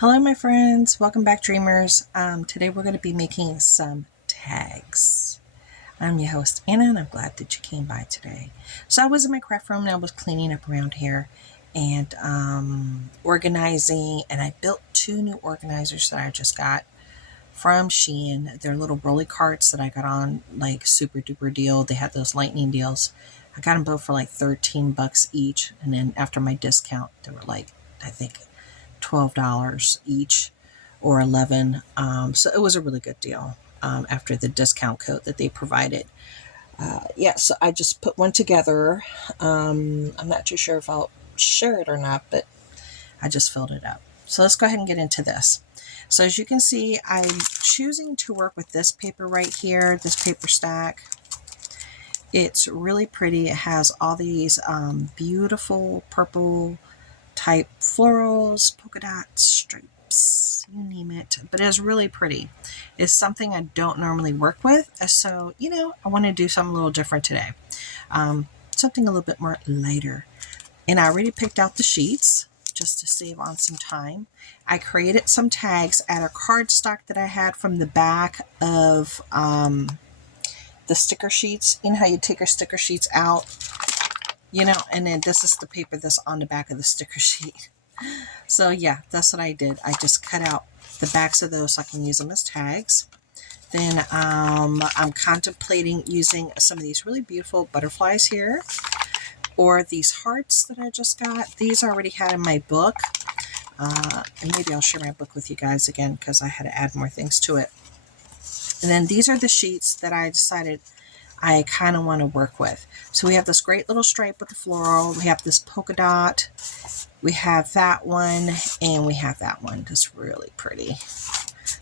Hello my friends, welcome back dreamers. Today we're going to be making some tags. I'm your host Anna and I'm glad that you came by today. So I was in my craft room and I was cleaning up around here and organizing, and I built two new organizers that I just got from Shein. They're little rolly carts that I got on like super duper deal. They had those lightning deals. I got them both for like 13 bucks each, and then after my discount they were like, I think, $12 each or 11. So it was a really good deal after the discount code that they provided. Yeah, so I just put one together. I'm not too sure if I'll share it or not, but I just filled it up. So let's go ahead and get into this. So as you can see, I'm choosing to work with this paper right here, this paper stack. It's really pretty. It has all these beautiful purple type florals, polka dots, stripes, you name it. But it's really pretty. It's something I don't normally work with. So, I want to do something a little different today. Something a little bit more lighter. And I already picked out the sheets just to save on some time. I created some tags out of cardstock that I had from the back of the sticker sheets. You know how you take your sticker sheets out? And then this is the paper that's on the back of the sticker sheet. So yeah, that's what I did. I just cut out the backs of those so I can use them as tags. Then I'm contemplating using some of these really beautiful butterflies here, or these hearts that I just got. These I already had in my book. And maybe I'll share my book with you guys again because I had to add more things to it. And then these are the sheets that I decided I kind of want to work with. So we have this great little stripe with the floral. We have this polka dot. We have that one, and we have that one. That's really pretty.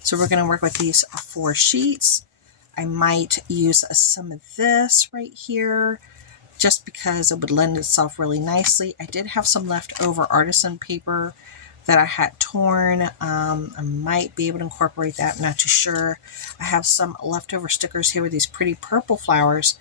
So we're going to work with these 4 sheets. I might use some of this right here just because it would lend itself really nicely. I did have some leftover artisan paper that I had torn. I might be able to incorporate that. I'm not too sure. I have some leftover stickers here with these pretty purple flowers.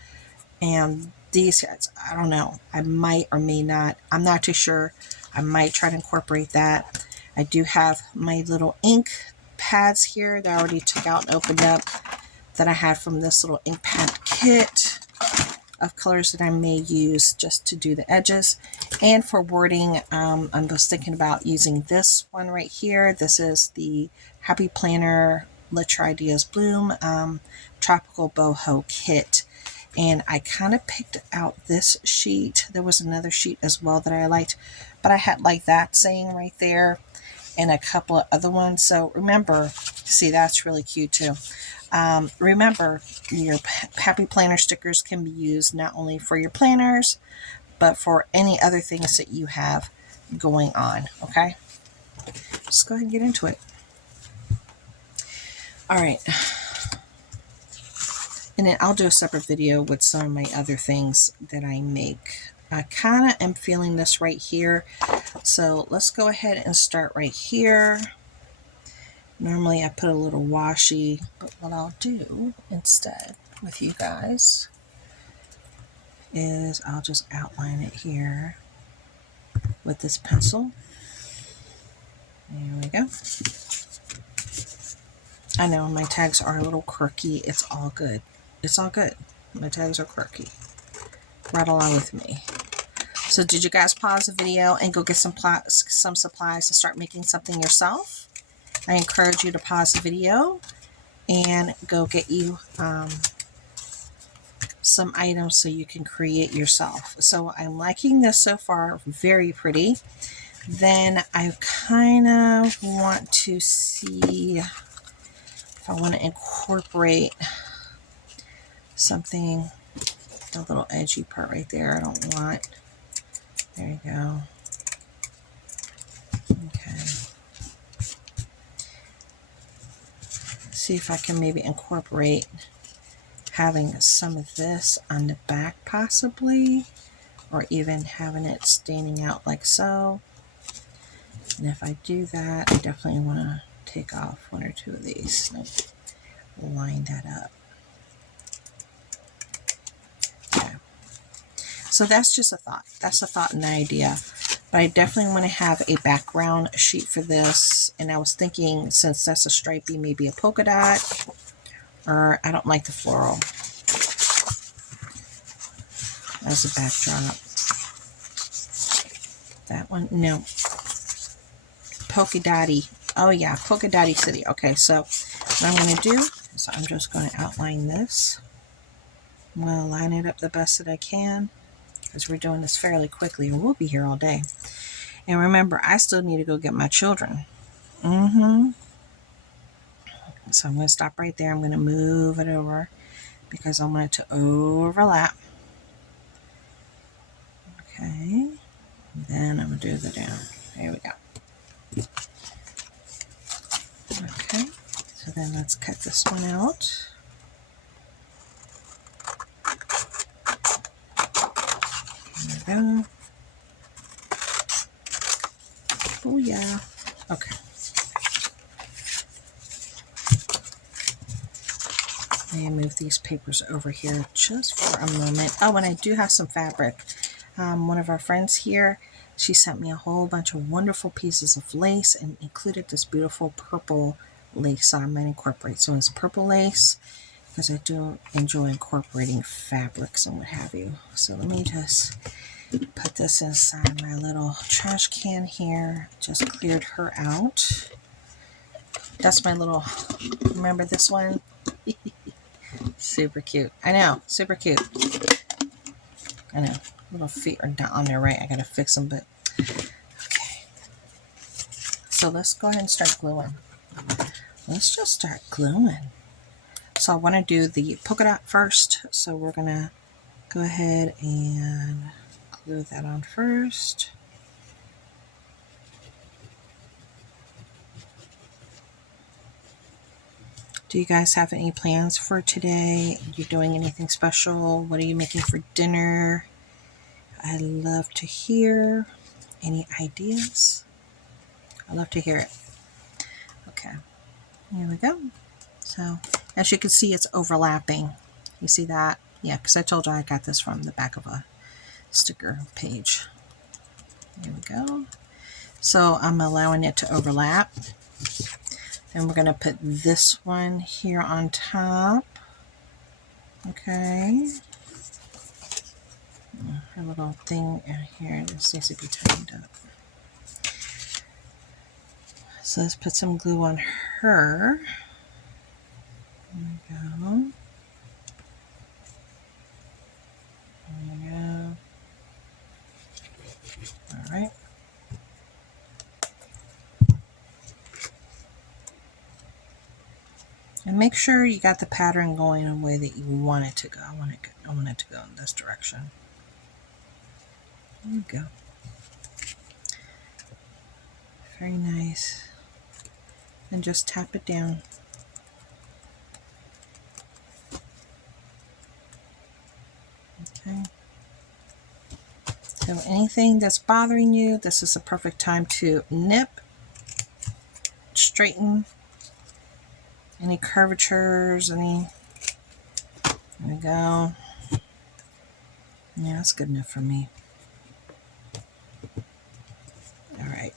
And these guys, I don't know. I might or may not. I'm not too sure. I might try to incorporate that. I do have my little ink pads here that I already took out and opened up that I had from this little ink pad kit of colors that I may use just to do the edges. And for wording, I'm just thinking about using this one right here. This is the Happy Planner Let Your Ideas Bloom Tropical Boho Kit. And I kind of picked out this sheet. There was another sheet as well that I liked, but I had like that saying right there and a couple of other ones. So remember, see, that's really cute too. Remember, your Happy Planner stickers can be used not only for your planners, but for any other things that you have going on, okay? Just go ahead and get into it. All right. And then I'll do a separate video with some of my other things that I make. I kind of am feeling this right here. So let's go ahead and start right here. Normally I put a little washi, but what I'll do instead with you guys is I'll just outline it here with this pencil. There we go. I know my tags are a little quirky. It's all good. It's all good. My tags are quirky. Right along with me. So did you guys pause the video and go get some supplies to start making something yourself? I encourage you to pause the video and go get you some items so you can create yourself. So I'm liking this so far. Very pretty. Then I kind of want to see if I want to incorporate something, the little edgy part right there I don't want. There you go. Okay. See if I can maybe incorporate having some of this on the back possibly, or even having it standing out like so. And if I do that, I definitely want to take off 1 or 2 of these. Line that up. Okay. So that's just a thought. That's a thought and an idea. But I definitely want to have a background sheet for this. And I was thinking, since that's a stripey, maybe a polka dot. Or I don't like the floral as a backdrop. That one, no. Polka dotty. Oh yeah, polka dotty city. Okay, so what I'm going to do is I'm just going to outline this. I'm going to line it up the best that I can, because we're doing this fairly quickly and we'll be here all day. And remember, I still need to go get my children. So I'm going to stop right there. I'm going to move it over because I want it to overlap. Okay. And then I'm going to do the down. There we go. Okay. So then let's cut this one out. There we go. Oh yeah. Okay. Let me move these papers over here just for a moment. Oh, and I do have some fabric. One of our friends here, she sent me a whole bunch of wonderful pieces of lace and included this beautiful purple lace. So I'm going to incorporate some of this purple lace because I do enjoy incorporating fabrics and what have you. So let me just put this inside my little trash can here. Just cleared her out. That's my little, remember this one? Super cute. I know, super cute. I know, little feet are not on there right. I gotta fix them, but okay. So let's go ahead and start gluing. Let's just start gluing. So I want to do the polka dot first. So we're gonna go ahead and glue that on first. Do you guys have any plans for today? Are you doing anything special? What are you making for dinner? I love to hear any ideas. I love to hear it. Okay, here we go. So as you can see, it's overlapping. You see that? Yeah, because I told you I got this from the back of a sticker page. Here we go. So I'm allowing it to overlap. And we're going to put this one here on top. Okay. Her little thing here just needs to be tightened up. So let's put some glue on her. There we go. There we go. All right. And make sure you got the pattern going the way that you want it to go. I want it to go in this direction. There we go. Very nice. And just tap it down. Okay. So anything that's bothering you, this is the perfect time to nip, straighten any curvatures, any. There we go. Yeah, that's good enough for me. All right.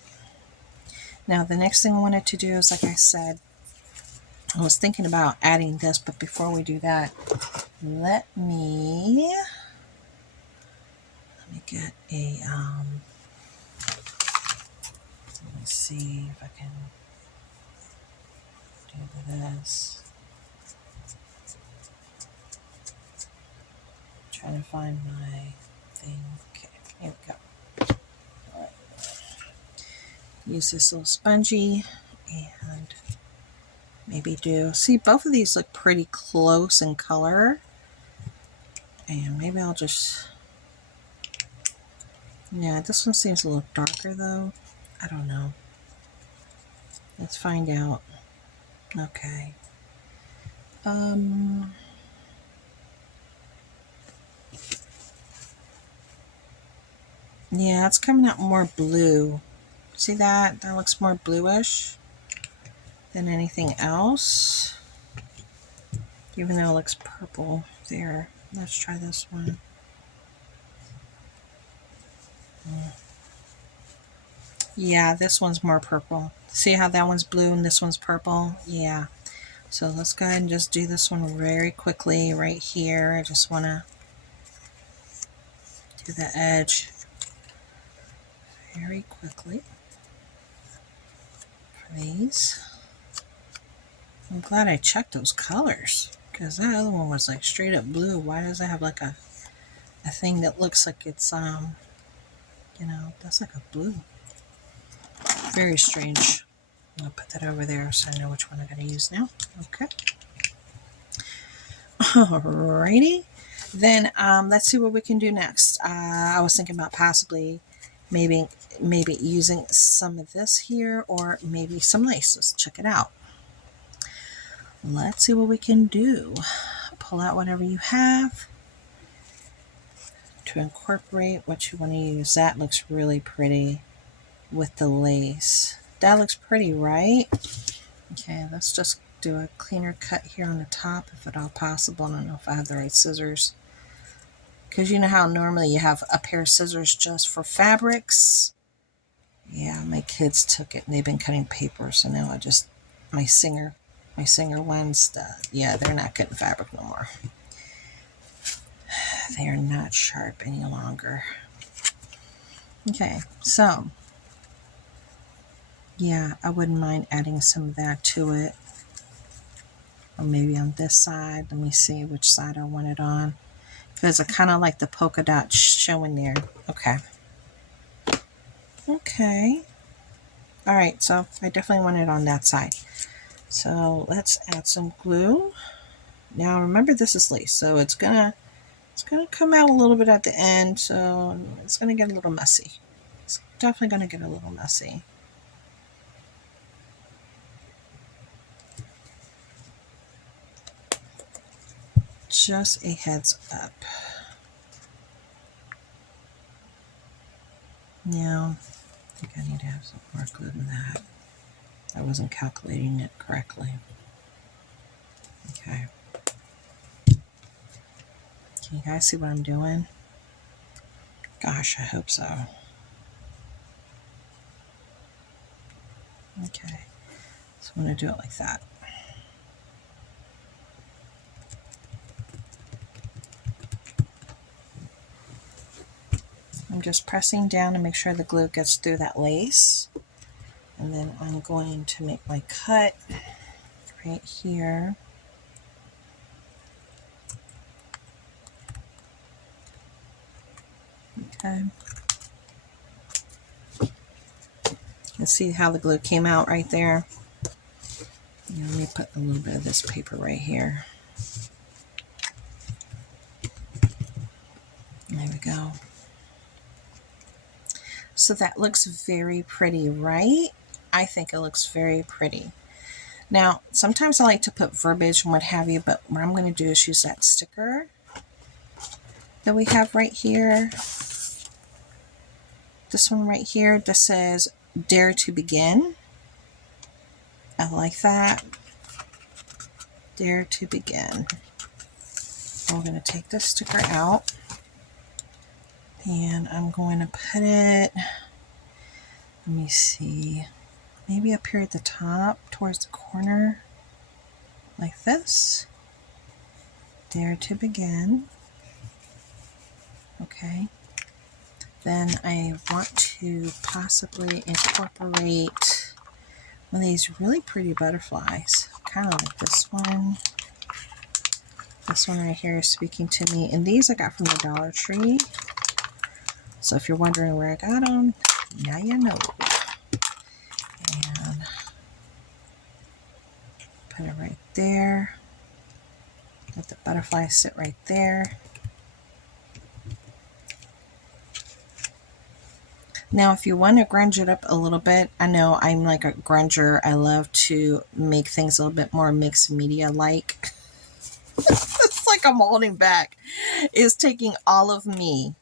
Now the next thing I wanted to do is, like I said, I was thinking about adding this, but before we do that, let me get a, let me see if I can do this. I'm trying to find my thing. Okay, here we go. All right. Use this little spongy and maybe see, both of these look pretty close in color. And maybe I'll just, yeah, this one seems a little darker though. I don't know. Let's find out. Okay. Yeah, it's coming out more blue. See that? That looks more bluish than anything else. Even though it looks purple there. Let's try this one. Yeah, this one's more purple. See how that one's blue and this one's purple? Yeah. So let's go ahead and just do this one very quickly right here. I just want to do the edge very quickly for these. I'm glad I checked those colors because that other one was like straight up blue. Why does it have like a thing that looks like it's, you know, that's like a blue. Very strange. I'm going to put that over there so I know which one I'm going to use now. Okay. Alrighty. Then let's see what we can do next. I was thinking about possibly maybe using some of this here or maybe some lace. Let's check it out. Let's see what we can do. Pull out whatever you have to incorporate what you want to use. That looks really pretty with the lace. That looks pretty, right? Okay, let's just do a cleaner cut here on the top if at all possible. I don't know if I have the right scissors. Because you know how normally you have a pair of scissors just for fabrics? Yeah, my kids took it and they've been cutting paper, so now I just, my singer ones, yeah, they're not cutting fabric no more. They are not sharp any longer. Okay, so yeah, I wouldn't mind adding some of that to it. Or maybe on this side. Let me see which side I want it on. Because I kind of like the polka dot showing there. Okay. Okay. All right, so I definitely want it on that side. So let's add some glue. Now remember this is lace, so it's gonna come out a little bit at the end, so it's gonna get a little messy. It's definitely gonna get a little messy. Just a heads up. Now, I think I need to have some more glue than that. I wasn't calculating it correctly. Okay. Can you guys see what I'm doing? Gosh, I hope so. Okay. So I'm going to do it like that. I'm just pressing down to make sure the glue gets through that lace. And then I'm going to make my cut right here. Okay. You see how the glue came out right there? Let me put a little bit of this paper right here. There we go. So that looks very pretty, right? I think it looks very pretty. Now, sometimes I like to put verbiage and what have you, but what I'm going to do is use that sticker that we have right here. This one right here that says, "Dare to begin." I like that. Dare to begin. I'm going to take this sticker out and I'm going to put it, let me see, maybe up here at the top towards the corner like this. Dare to begin. Okay. Then I want to possibly incorporate one of these really pretty butterflies, kind of like this one. This one right here is speaking to me, and these I got from the Dollar Tree. So if you're wondering where I got them, now you know. And put it right there. Let the butterfly sit right there. Now, if you want to grunge it up a little bit, I know I'm like a grunger. I love to make things a little bit more mixed media like. It's like I'm holding back. It's taking all of me,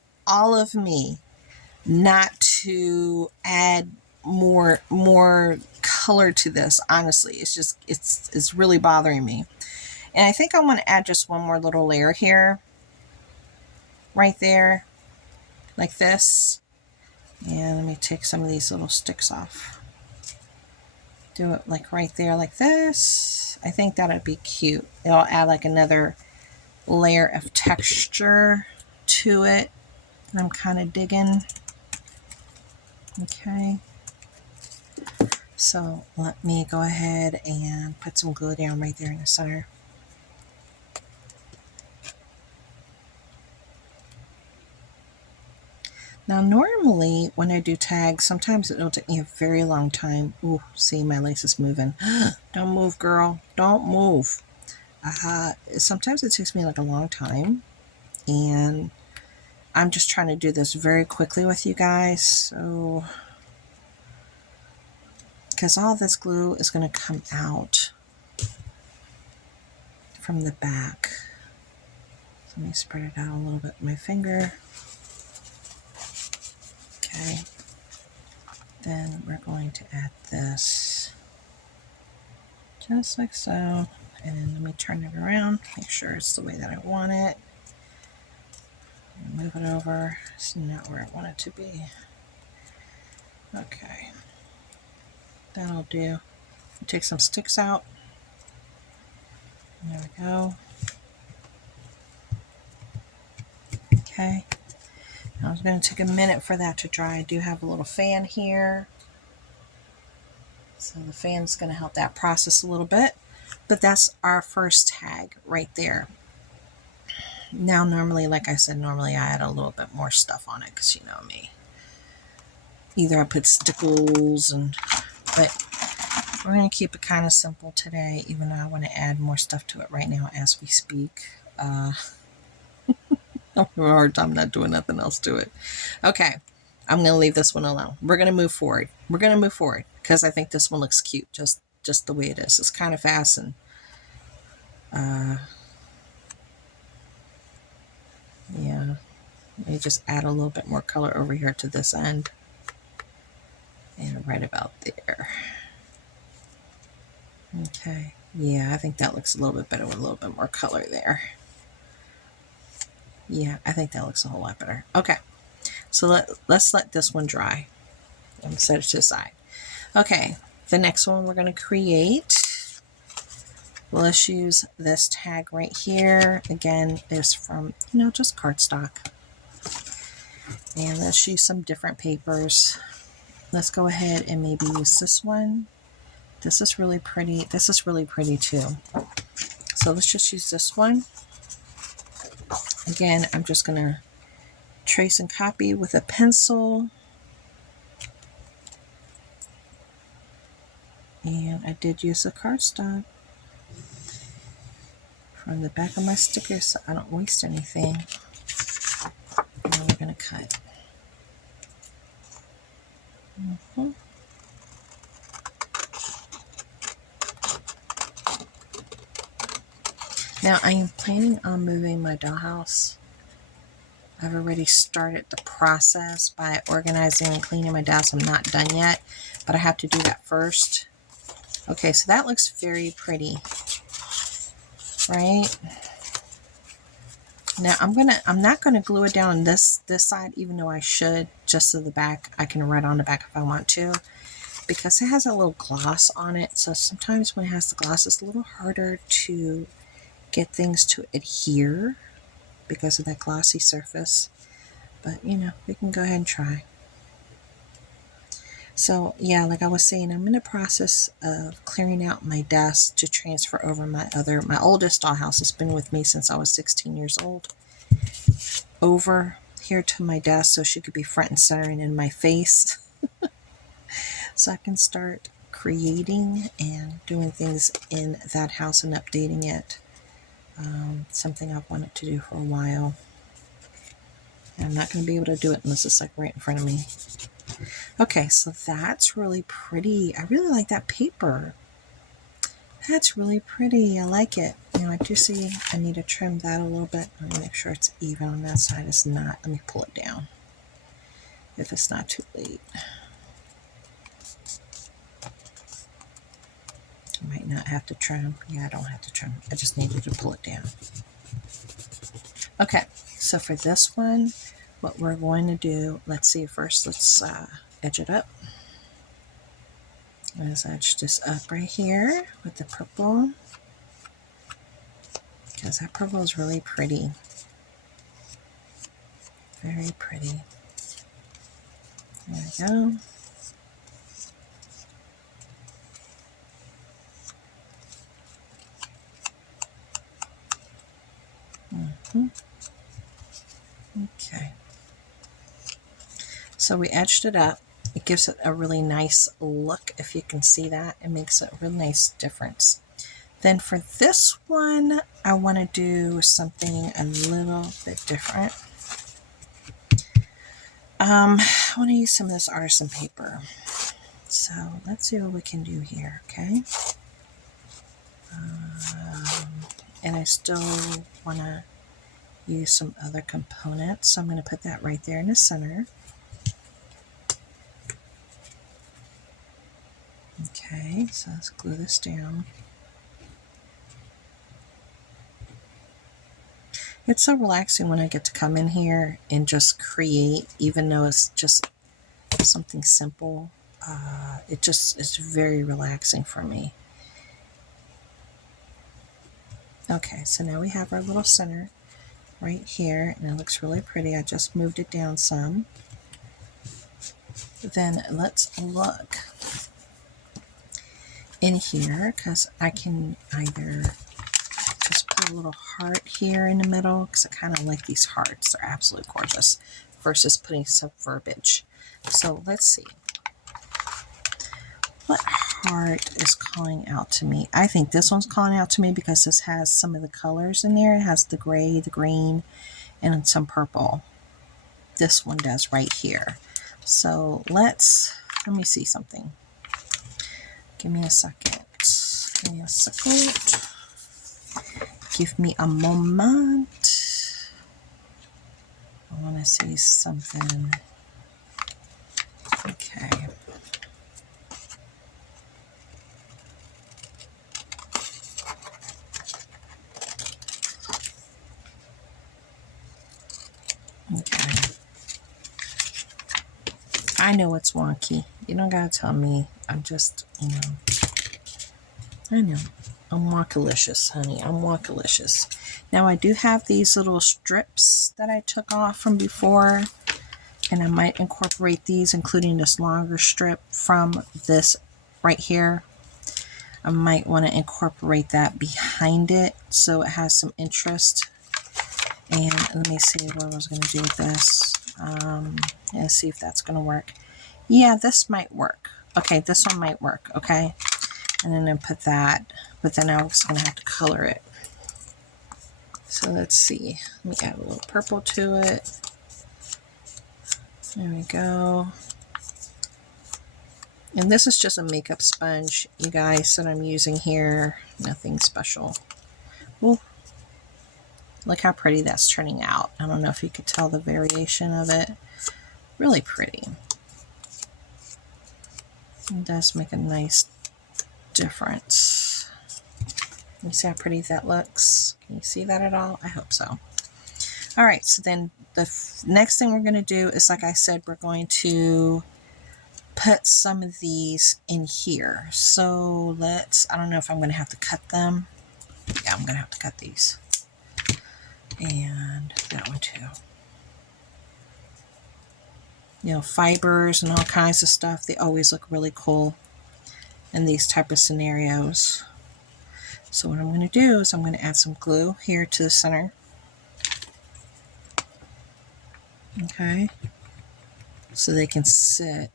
not to add more color to this. Honestly, it's just, it's really bothering me. And I think I want to add just one more little layer here, right there, like this. And let me take some of these little sticks off. Do it like right there like this. I think that'd be cute. It'll add like another layer of texture to it that I'm kind of digging. Okay. So let me go ahead and put some glue down right there in the center. Now normally when I do tags, sometimes it'll take me a very long time. Ooh, see, my lace is moving. Don't move, girl. Don't move. Sometimes it takes me like a long time, and I'm just trying to do this very quickly with you guys. So, because all this glue is going to come out from the back. So let me spread it out a little bit with my finger. Okay. Then we're going to add this just like so. And let me turn it around, make sure it's the way that I want it. Move it over. It's not where I want it to be. Okay. That'll do. Take some sticks out. There we go. Okay. Now it's going to take a minute for that to dry. I do have a little fan here. So the fan's going to help that process a little bit. But that's our first tag right there. Now normally, like I said, normally I add a little bit more stuff on it because you know me. Either I put stickles but we're going to keep it kind of simple today, even though I want to add more stuff to it right now as we speak. I'm having a hard time not doing nothing else to it. Okay, I'm going to leave this one alone. We're going to move forward. We're going to move forward because I think this one looks cute, just the way it is. It's kind of fast and yeah. Let me just add a little bit more color over here to this end. And right about there. Okay. Yeah, I think that looks a little bit better with a little bit more color there. Yeah, I think that looks a whole lot better. Okay. So let's let this one dry. And set it to the side. Okay. The next one we're going to create. Let's use this tag right here. Again, it's from, just cardstock. And let's use some different papers. Let's go ahead and maybe use this one. This is really pretty. This is really pretty too. So let's just use this one. Again, I'm just going to trace and copy with a pencil. And I did use the cardstock from the back of my sticker so I don't waste anything. And then we're going to cut. Now I am planning on moving my dollhouse. I've already started the process by organizing and cleaning my desk. I'm not done yet, but I have to do that first. Okay, so that looks very pretty, right? Now I'm not gonna glue it down this side, even though I should, just to the back. I can write on the back if I want to, because it has a little gloss on it. So sometimes when it has the gloss, it's a little harder to get things to adhere because of that glossy surface. But we can go ahead and try. So yeah, like I was saying, I'm in the process of clearing out my desk to transfer over my oldest dollhouse that's been with me since I was 16 years old over here to my desk so she could be front and center and in my face. So I can start creating and doing things in that house and updating it. Something I've wanted to do for a while. And I'm not going to be able to do it unless it's like right in front of me. Okay, so that's really pretty. I really like that paper. That's really pretty. I like it. I do see I need to trim that a little bit. Let me make sure it's even on that side. It's not. Let me pull it down if it's not too late. I might not have to trim. Yeah, I don't have to trim. I just needed to pull it down. Okay, so for this one, what we're going to do, let's see first, let's edge it up. Let's edge this up right here with the purple, because that purple is really pretty. Very pretty. There we go. Okay. So we edged it up. It gives it a really nice look. If you can see that, it makes a really nice difference. Then for this one, I want to do something a little bit different. I want to use some of this artisan paper. So let's see what we can do here, okay? And I still want to use some other components, so I'm going to put that right there in the center. Okay, so let's glue this down. It's so relaxing when I get to come in here and just create, even though it's just something simple. It just is very relaxing for me. Okay, so now we have our little center right here, and it looks really pretty. I just moved it down some. Then let's look in here, because I can either just put a little heart here in the middle, because I kind of like these hearts. They're absolutely gorgeous, versus putting some verbiage. So let's see. What heart is calling out to me? I think this one's calling out to me because this has some of the colors in there. It has the gray, the green, and some purple. This one does right here. So let me see something. Give me a second. Give me a second. Give me a moment. I want to see something. Okay. Okay. I know it's wonky. You don't gotta tell me. I'm just, I know. I'm wonkalicious, honey. I'm wonkalicious. Now I do have these little strips that I took off from before, and I might incorporate these, including this longer strip from this right here. I might want to incorporate that behind it so it has some interest. And let me see what I was going to do with this. Let's see if that's going to work. Yeah, this might work. Okay, this one might work. Okay. And then I put that, but then I was going to have to color it. So let's see. Let me add a little purple to it. There we go. And this is just a makeup sponge, you guys, that I'm using here. Nothing special. Ooh. Look how pretty that's turning out. I don't know if you could tell the variation of it. Really pretty. It does make a nice difference. You see how pretty that looks? Can you see that at all? I hope so. All right, so then the next thing we're going to do is, like I said, we're going to put some of these in here. So I don't know if I'm going to have to cut them. Yeah, I'm going to have to cut these. And that one too. Fibers and all kinds of stuff, they always look really cool in these type of scenarios. So what I'm going to do is I'm going to add some glue here to the center. Okay. So they can sit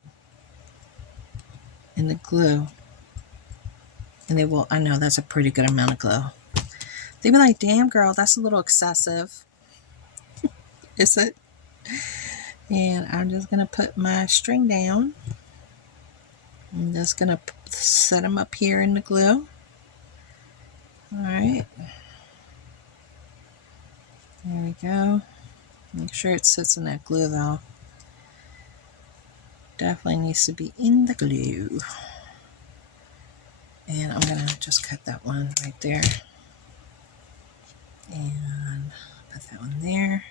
in the glue. And they will, I know that's a pretty good amount of glue. They'd be like, damn girl, that's a little excessive. Is it? And I'm just going to put my string down. I'm just going to set them up here in the glue. All right. There we go. Make sure it sits in that glue though. Definitely needs to be in the glue. And I'm going to just cut that one right there. And put that one there.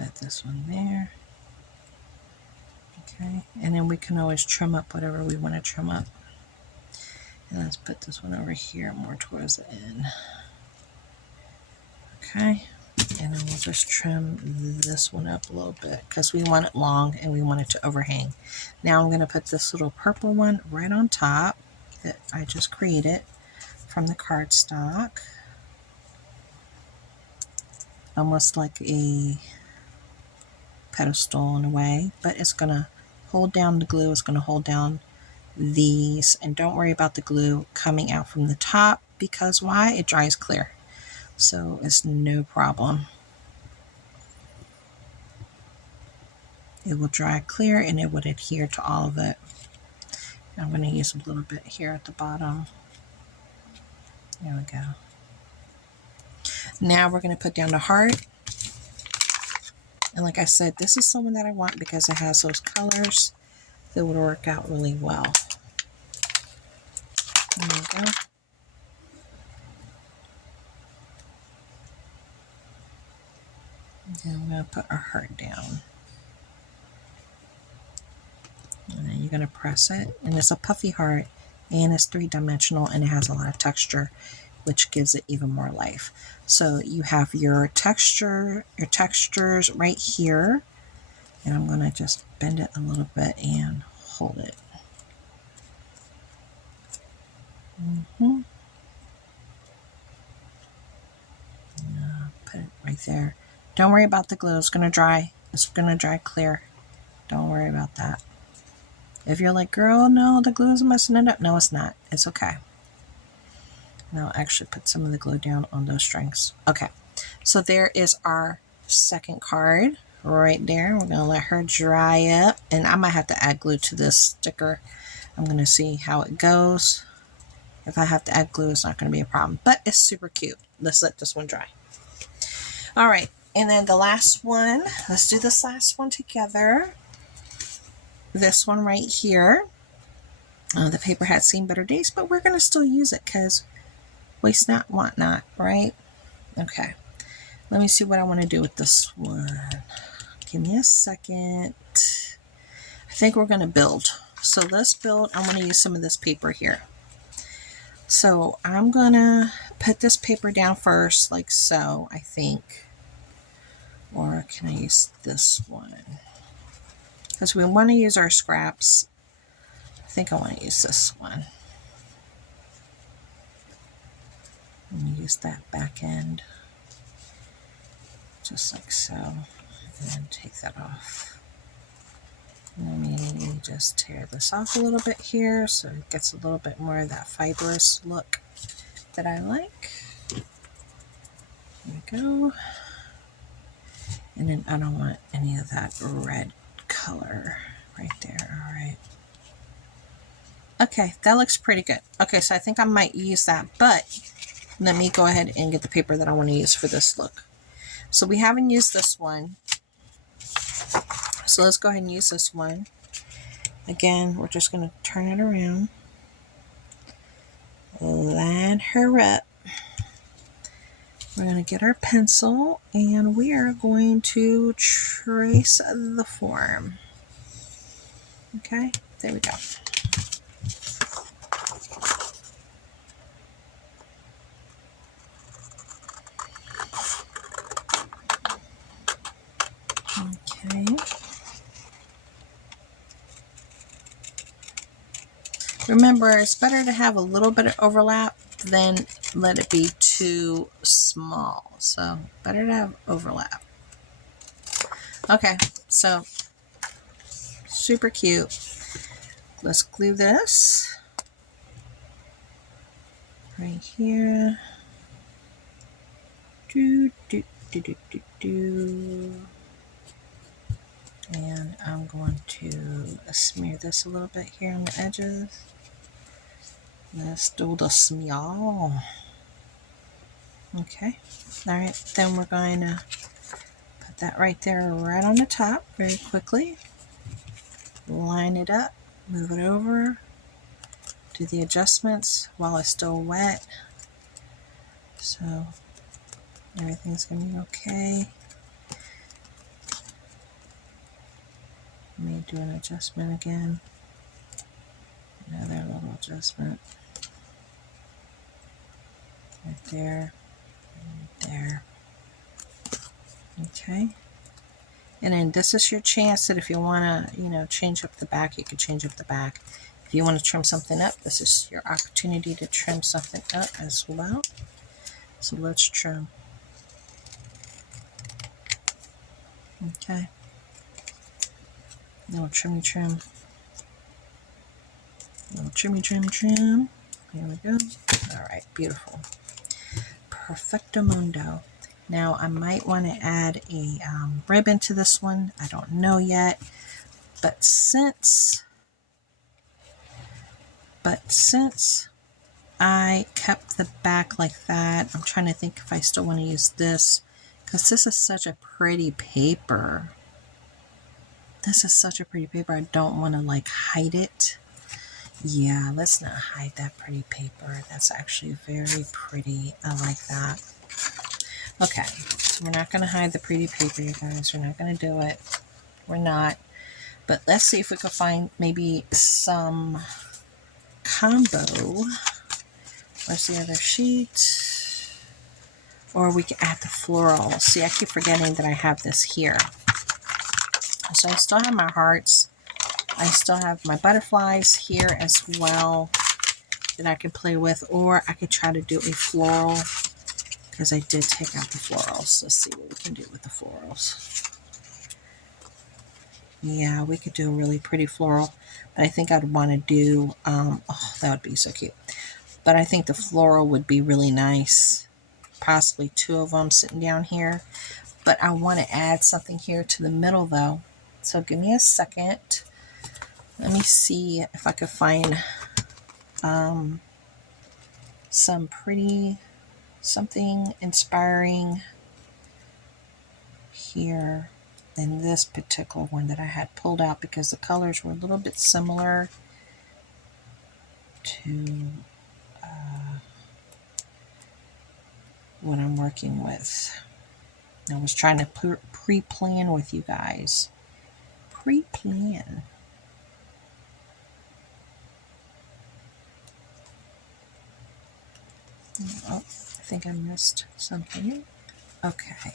put this one there. Okay, and then we can always trim up whatever we want to trim up. And let's put this one over here more towards the end. Okay, and then we'll just trim this one up a little bit because we want it long and we want it to overhang. Now I'm going to put this little purple one right on top that I just created from the cardstock. Almost like a pedestal in a way, but it's going to hold down the glue. It's going to hold down these, and don't worry about the glue coming out from the top because why? It dries clear. So it's no problem. It will dry clear and it would adhere to all of it. I'm going to use a little bit here at the bottom. There we go. Now we're going to put down the heart. And like I said, this is someone that I want because it has those colors that would work out really well. There we go. And I'm going to put our heart down. And then you're going to press it. And it's a puffy heart. And it's 3-dimensional. And it has a lot of texture, which gives it even more life. So you have your textures right here. And I'm going to just bend it a little bit and hold it. Put it right there. Don't worry about the glue. It's going to dry. It's going to dry clear. Don't worry about that. If you're like, girl, no, the glue is messing it up. No, it's not. It's okay. And I'll actually put some of the glue down on those strings. Okay. So there is our second card right there. We're going to let her dry up. And I might have to add glue to this sticker. I'm going to see how it goes. If I have to add glue, it's not going to be a problem. But it's super cute. Let's let this one dry. All right. And then the last one. Let's do this last one together. This one right here. The paper had seen better days, but we're going to still use it because waste not, want not, right? Okay. Let me see what I want to do with this one. Give me a second. I think we're going to build. So let's build. I want to use some of this paper here. So I'm going to put this paper down first, like so, I think. Or can I use this one? Because we want to use our scraps. I think I want to use this one. I'm going to use that back end. Just like so. And then take that off. Let me just tear this off a little bit here so it gets a little bit more of that fibrous look that I like. There we go. And then I don't want any of that red color right there. All right. Okay, that looks pretty good. Okay, so I think I might use that, but let me go ahead and get the paper that I want to use for this look. So we haven't used this one. So let's go ahead and use this one. Again, we're just going to turn it around. Line her up. We're going to get our pencil and we are going to trace the form. Okay, there we go. Okay. Remember, it's better to have a little bit of overlap than let it be too small. So, better to have overlap. Okay, so super cute. Let's glue this right here. And I'm going to smear this a little bit here on the edges. Let's do the smear. Okay. All right. Then we're going to put that right there, right on the top, very quickly. Line it up, move it over, do the adjustments while it's still wet. So everything's going to be okay. Let me do an adjustment again. Another little adjustment. Right there. Right there. Okay. And then this is your chance that if you want to, change up the back, you could change up the back. If you want to trim something up, this is your opportunity to trim something up as well. So let's trim. Okay. Little trimmy trim. Little trimmy trim trim. Here we go. All right, beautiful. Perfectamundo. Now I might want to add a ribbon to this one. I don't know yet. But since I kept the back like that, I'm trying to think if I still want to use this, because this is such a pretty paper. This is such a pretty paper. I don't want to like hide it. Yeah, let's not hide that pretty paper. That's actually very pretty. I like that. Okay, so we're not going to hide the pretty paper, you guys. We're not going to do it. We're not. But let's see if we can find maybe some combo. Where's the other sheet? Or we can add the floral. See, I keep forgetting that I have this here. So I still have my hearts. I still have my butterflies here as well that I can play with. Or I could try to do a floral, because I did take out the florals. Let's see what we can do with the florals. Yeah, we could do a really pretty floral. But I think I'd want to do, oh, that would be so cute. But I think the floral would be really nice. Possibly two of them sitting down here. But I want to add something here to the middle though. So give me a second. Let me see if I could find some pretty, something inspiring here in this particular one that I had pulled out, because the colors were a little bit similar to what I'm working with. I was trying to pre-plan with you guys. Pre-plan. Oh, I think I missed something. Okay.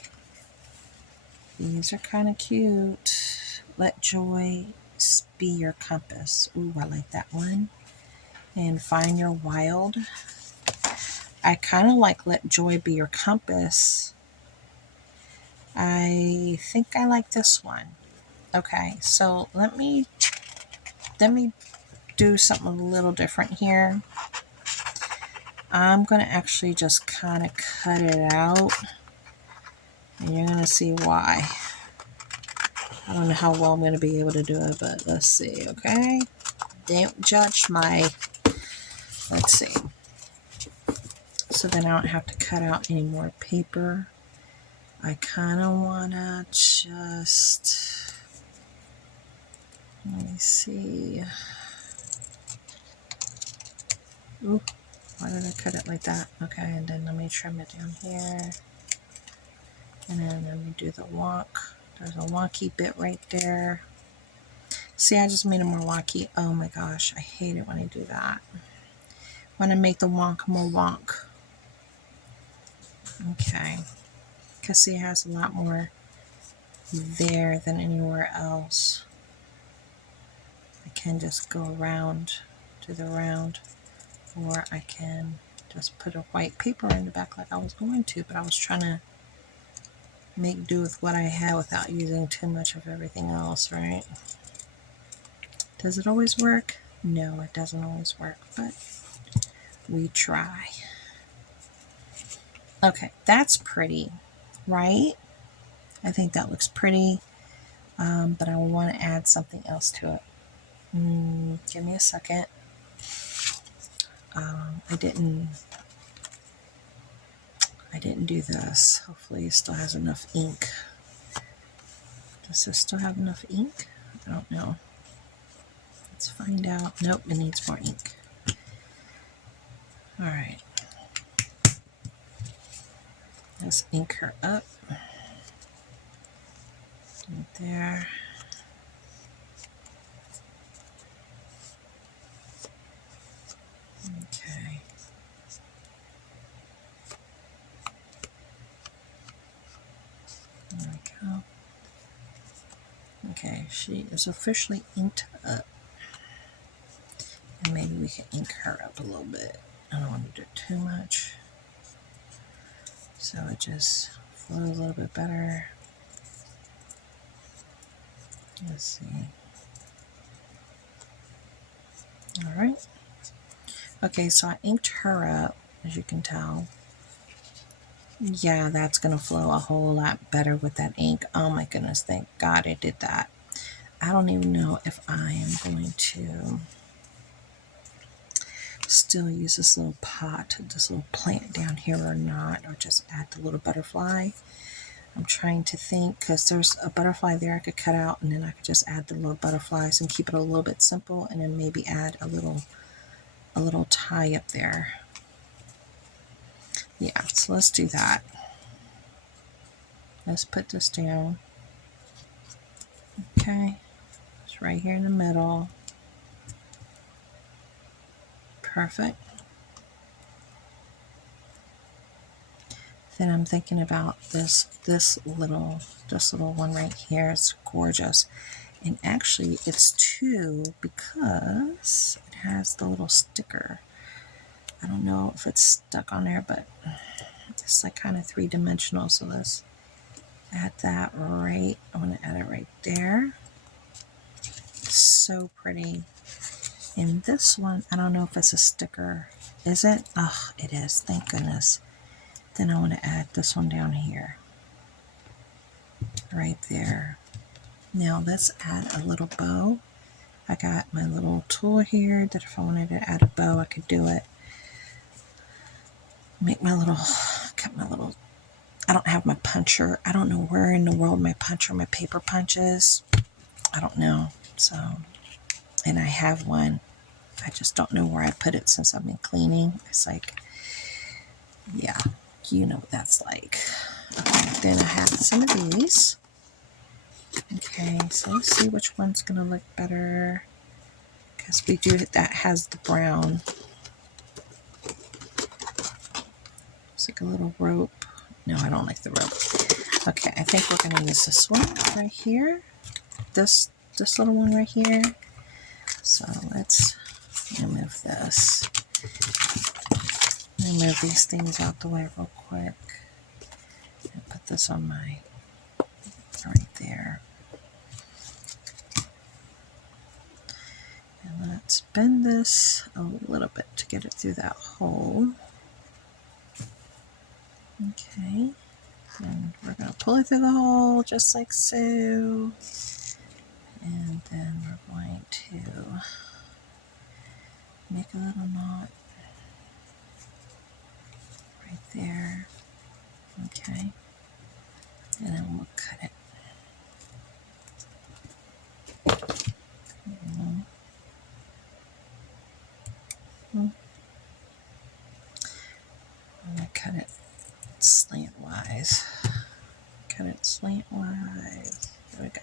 These are kind of cute. Let joy be your compass. Ooh, I like that one. And find your wild. I kind of like let joy be your compass. I think I like this one. Okay, so let me do something a little different here. I'm going to actually just kind of cut it out. And you're going to see why. I don't know how well I'm going to be able to do it, but let's see, okay? Don't judge my... Let's see. So then I don't have to cut out any more paper. I kind of want to just... Let me see. Ooh, why did I cut it like that? Okay, and then let me trim it down here. And then let me do the wonk. There's a wonky bit right there. See, I just made it more wonky. Oh my gosh, I hate it when I do that. I want to make the wonk more wonk. Okay. Because see, it has a lot more there than anywhere else. I can just go around to the round, or I can just put a white paper in the back like I was going to, but I was trying to make do with what I had without using too much of everything else, right? Does it always work? No, it doesn't always work, but we try. Okay, that's pretty, right? I think that looks pretty, but I want to add something else to it. Give me a second. I didn't do this. Hopefully it still has enough ink. Does this still have enough ink? I don't know. Let's find out. Nope, it needs more ink. All right. Let's ink her up. Right there. Okay, she is officially inked up. And maybe we can ink her up a little bit. I don't want to do too much, so it just flows a little bit better. Let's see. All right. Okay, so I inked her up, as you can tell. Yeah, that's going to flow a whole lot better with that ink. Oh my goodness, thank God I did that. I don't even know if I am going to still use this little pot, this little plant down here or not, or just add the little butterfly. I'm trying to think, because there's a butterfly there I could cut out, and then I could just add the little butterflies and keep it a little bit simple, and then maybe add a little tie up there. Yeah, so let's do that. Let's put this down. Okay, it's right here in the middle. Perfect. Then I'm thinking about this little one right here. It's gorgeous. And actually it's two because it has the little sticker. I don't know if it's stuck on there, but it's like kind of three-dimensional. So let's add that right. I want to add it right there. So pretty. And this one, I don't know if it's a sticker. Is it? Oh, it is. Thank goodness. Then I want to add this one down here. Right there. Now let's add a little bow. I got my little tool here that if I wanted to add a bow, I could do it. Make my little, cut my little, I don't have my puncher. I don't know where in the world my puncher, my paper punch is. I don't know. So, and I have one. I just don't know where I put it since I've been cleaning. It's like, yeah, you know what that's like. Okay, then I have some of these. Okay, so let's see which one's going to look better. Because we do, that has the brown. It's like a little rope. No, I don't like the rope. Okay, I think we're going to use this one right here. This little one right here. So let's remove this. Move these things out the way real quick. And put this on my, right there. And let's bend this a little bit to get it through that hole. Okay. And we're going to pull it through the hole just like so. And then we're going to make a little knot right there. Okay. And then we'll cut it. I'm going to cut it slantwise. Cut it slantwise. There we go.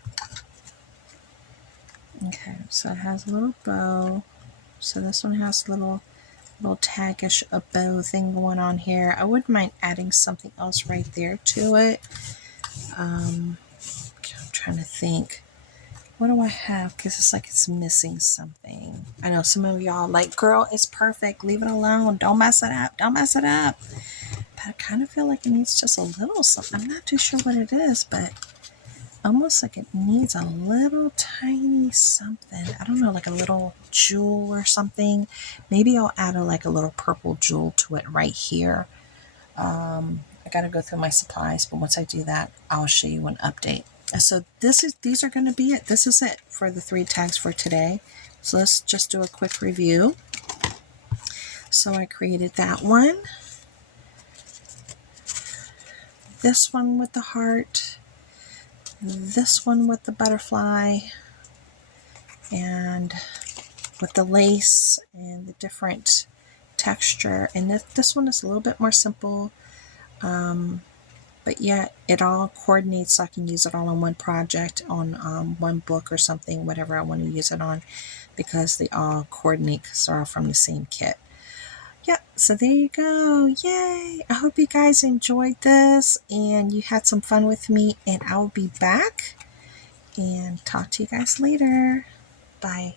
Okay, so it has a little bow. So this one has a little taggish a bow thing going on here. I wouldn't mind adding something else right there to it. I'm trying to think. What do I have? Because it's like it's missing something. I know some of y'all like, girl, it's perfect. Leave it alone. Don't mess it up. Don't mess it up. But I kind of feel like it needs just a little something. I'm not too sure what it is, but almost like it needs a little tiny something. I don't know, like a little jewel or something. Maybe I'll add a little purple jewel to it right here. I got to go through my supplies, but once I do that, I'll show you an update. So these are going to be it. This is it for the 3 tags for today. So let's just do a quick review. So I created that one. This one with the heart. This one with the butterfly. And with the lace and the different texture. And this one is a little bit more simple. But yet it all coordinates so I can use it all on one project, on one book or something, whatever I want to use it on, because they all coordinate because they're all from the same kit. Yeah, so there you go. Yay! I hope you guys enjoyed this and you had some fun with me, and I'll be back and talk to you guys later. Bye.